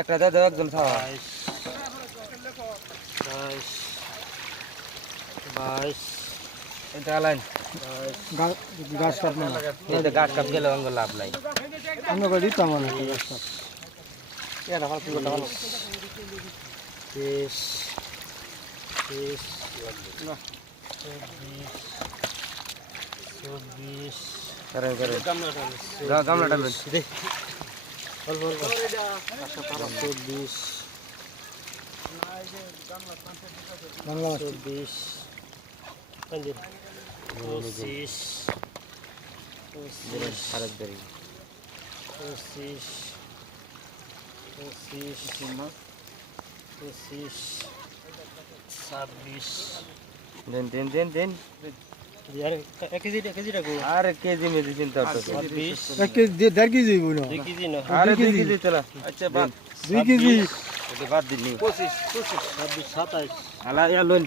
একটা দে দাও একজন খাওয়া 22 এটা লাইন গাছ কাটবো না এটা গাছ কাপ গেলে অঙ্গ লাভ নাই আমরা করে দিতাম না গাছ কাট এটা ভালো কি ভালো 23 24 করে করে দাও গামলাটা মেন দে অল্প অল্প 24 বাংলা 24 25 আরেক দেরি 25 26 দেন দেন দেন দেন यार 1 কেজি রাখো আর কেজি মেজি চিন্তা করতেছ 26 এক কেজি 1.5 কেজি হইব না 2 কেজি না আরে 2 কেজি চলা আচ্ছা বাদ 2 কেজি এটা বাদ দিনি 25 26 27 আলা ইয়া লোন